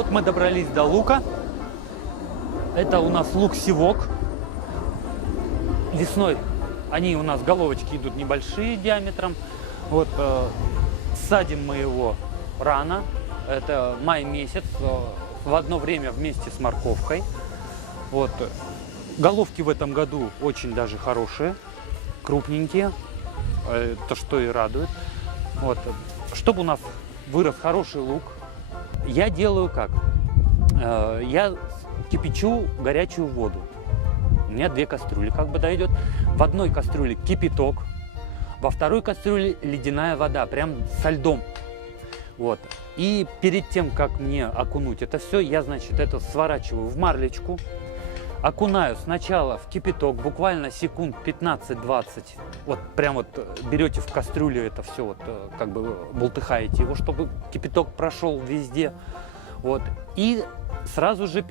вот мы добрались до лука. Это у нас лук-севок. Весной они у нас головочки идут небольшие диаметром. Вот садим мы его рано. Это май месяц. В одно время вместе с морковкой. Вот. Головки в этом году очень даже хорошие, крупненькие. Это что и радует. Вот. Чтобы у нас вырос хороший лук, я делаю как? Я кипячу горячую воду. У меня 2 кастрюли как бы дойдет. В одной кастрюле кипяток, во второй кастрюле ледяная вода, прям со льдом. Вот. И перед тем, как мне окунуть это все, я, значит, это сворачиваю в марлечку. Окунаю сначала в кипяток, буквально секунд 15-20. Вот прям вот берете в кастрюлю это все, вот как бы бултыхаете его, чтобы кипяток прошел везде. Вот. И сразу же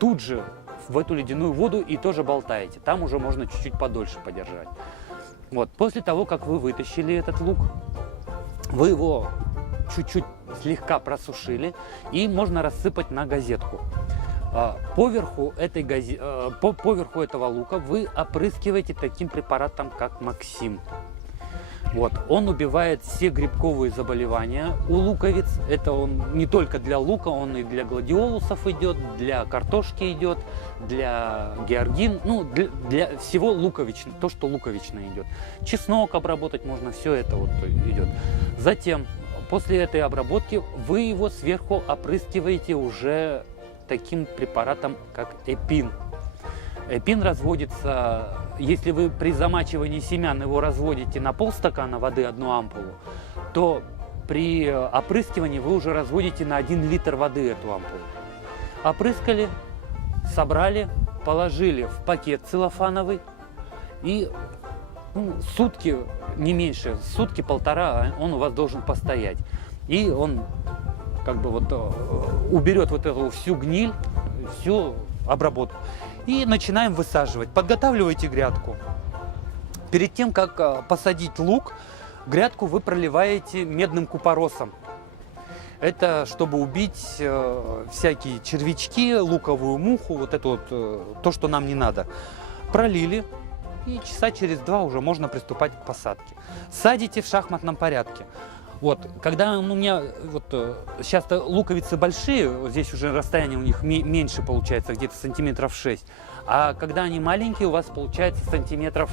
тут же в эту ледяную воду и тоже болтаете. Там уже можно чуть-чуть подольше подержать. Вот. После того, как вы вытащили этот лук, вы его чуть-чуть слегка просушили, и можно рассыпать на газетку. Поверху этого лука вы опрыскиваете таким препаратом, как Максим. Вот. Он убивает все грибковые заболевания у луковиц. Это он не только для лука, он и для гладиолусов идет, для картошки идет, для георгин, ну, для всего луковичного, то, что луковичное идет. Чеснок обработать можно, все это вот идет. Затем, после этой обработки, вы его сверху опрыскиваете уже таким препаратом, как эпин. Эпин разводится, если вы при замачивании семян его разводите на полстакана воды, 1 ампулу, то при опрыскивании вы уже разводите на 1 литр воды эту ампулу. Опрыскали, собрали, положили в пакет целлофановый и сутки, не меньше, сутки-полтора он у вас должен постоять. И он как бы вот уберет вот эту всю гниль, всю обработку. И начинаем высаживать. Подготавливайте грядку. Перед тем, как посадить лук, грядку вы проливаете медным купоросом. Это чтобы убить всякие червячки, луковую муху, вот это вот то, что нам не надо. Пролили, и часа через 2 уже можно приступать к посадке. Садите в шахматном порядке. Вот, когда у меня вот сейчас луковицы большие, вот здесь уже расстояние у них меньше получается, где-то сантиметров 6. А когда они маленькие, у вас получается сантиметров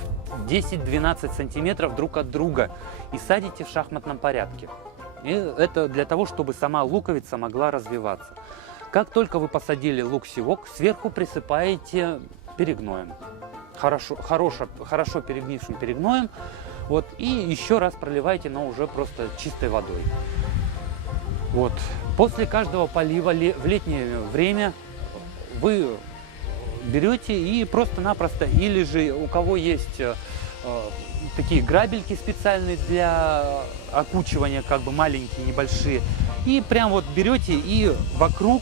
10-12 сантиметров друг от друга. И садите в шахматном порядке. И это для того, чтобы сама луковица могла развиваться. Как только вы посадили лук-севок, сверху присыпаете перегноем. Хорошо перегнившим перегноем. Вот, и еще раз проливайте, но уже просто чистой водой. Вот. После каждого полива в летнее время вы берете и просто-напросто, или же у кого есть такие грабельки специальные для окучивания, как бы маленькие, небольшие, и прям вот берете и вокруг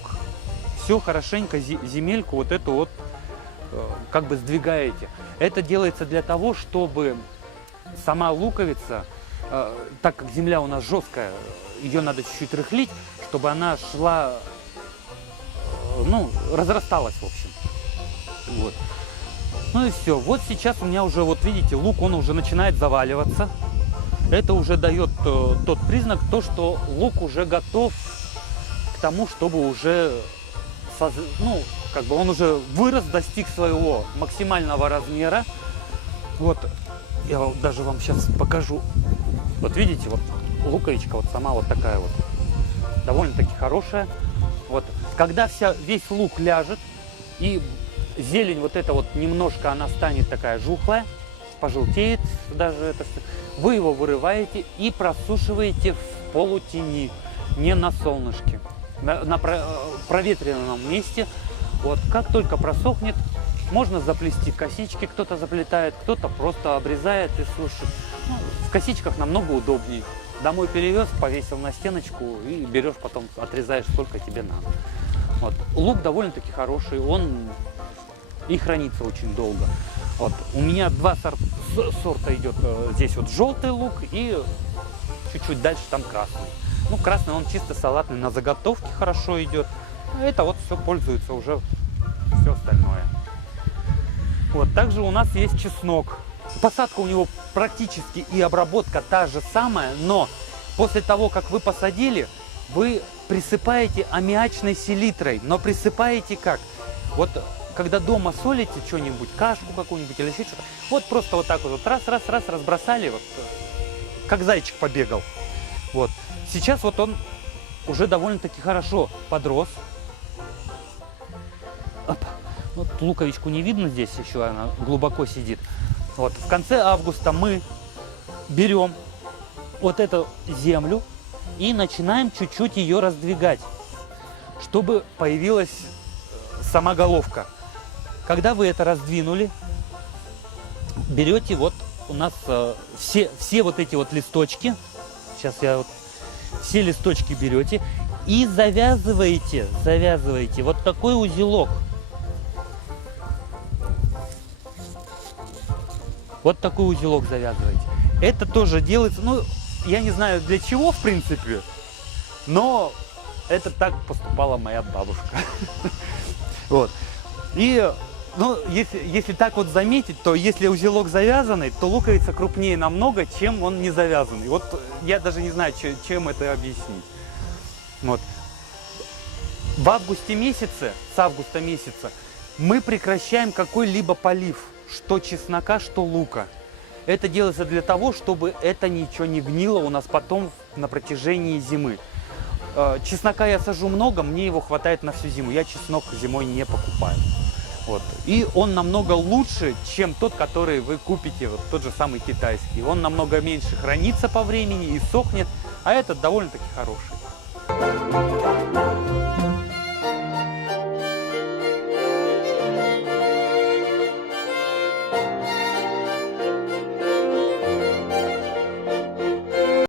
все хорошенько земельку вот эту вот как бы сдвигаете. Это делается для того, чтобы сама луковица, так как земля у нас жесткая, ее надо чуть-чуть рыхлить, чтобы она шла, ну, разрасталась, в общем. Вот. Ну и все. Вот сейчас у меня уже, вот видите, лук, он уже начинает заваливаться. Это уже дает тот признак, то, что лук уже готов к тому, чтобы уже, ну, как бы он уже вырос, достиг своего максимального размера. Вот. Я даже вам сейчас покажу. Вот видите, вот луковичка вот сама вот такая вот. Довольно-таки хорошая. Вот. Когда весь лук ляжет и зелень вот эта вот немножко она станет такая жухлая, пожелтеет даже это все, вы его вырываете и просушиваете в полутени, не на солнышке, на проветренном месте. Вот. Как только просохнет, можно заплести косички, кто-то заплетает, кто-то просто обрезает и сушит. Ну, в косичках намного удобнее. Домой перевез, повесил на стеночку и берешь потом, отрезаешь сколько тебе надо. Вот. Лук довольно-таки хороший, он и хранится очень долго. Вот. У меня 2 сорта идет. Здесь вот желтый лук и чуть-чуть дальше там красный. Ну, красный он чисто салатный, на заготовке хорошо идет. А это вот все пользуется уже все остальное. Вот, также у нас есть чеснок. Посадка у него практически и обработка та же самая, но после того, как вы посадили, вы присыпаете аммиачной селитрой. Но присыпаете как? Вот когда дома солите что-нибудь, кашку какую-нибудь или еще что-то, вот просто вот так вот раз разбросали, вот, как зайчик побегал. Вот. Сейчас вот он уже довольно-таки хорошо подрос. Оп. Вот луковичку не видно здесь еще, она глубоко сидит. Вот. В конце августа мы берем вот эту землю и начинаем чуть-чуть ее раздвигать, чтобы появилась сама головка. Когда вы это раздвинули, берете вот у нас все вот эти вот листочки. Сейчас я вот все листочки берете и завязываете вот такой узелок. Вот такой узелок завязываете. Это тоже делается, ну, я не знаю для чего, в принципе, но это так поступала моя бабушка. Вот. И, ну, если так вот заметить, то если узелок завязанный, то луковица крупнее намного, чем он не завязанный. Вот я даже не знаю, чем это объяснить. Вот. В августе месяце, с августа месяца, мы прекращаем какой-либо полив, что чеснока, что лука. Это делается для того, чтобы это ничего не гнило у нас потом на протяжении зимы. Чеснока я сажу много, мне его хватает на всю зиму. Я чеснок зимой не покупаю. Вот. И он намного лучше, чем тот, который вы купите, вот тот же самый китайский. Он намного меньше хранится по времени и сохнет, а этот довольно-таки хороший.